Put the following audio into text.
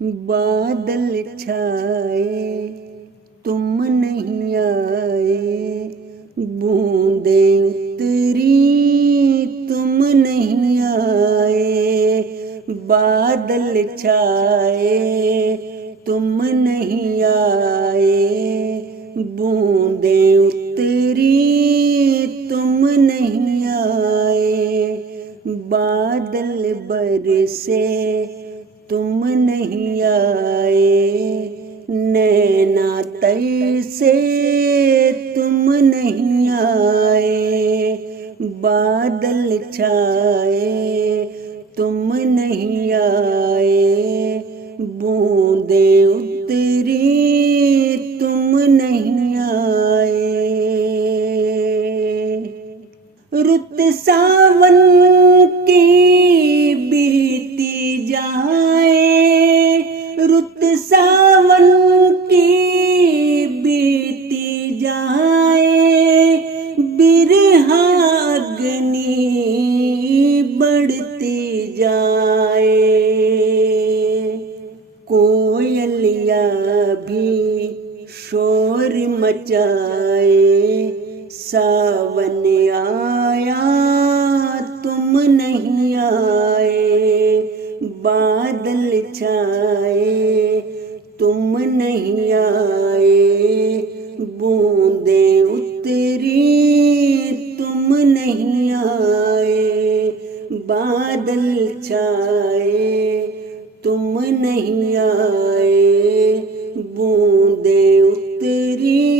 बादल छाए तुम नहीं आए, बूंदे उतरी तुम नहीं आए। बादल छाए तुम नहीं आए, बूंदे उतरी तुम नहीं आए। बादल बरसे तुम नहीं आए, नैना तरसे तुम नहीं आए। बादल छाए तुम नहीं आए, बूंदे उतरी तुम नहीं आए। रुत सावन की बीती जाए, रुत सावन की बीती जाए। बिरहा अग्नि बढ़ती जाए, कोयलिया भी शोर मचाए। सावन आया तुम नहीं आए, बादल छाए तुम नहीं आए। बूंदे उतरी तुम नहीं आए, बादल छाए तुम नहीं आए। बूंदे उतरी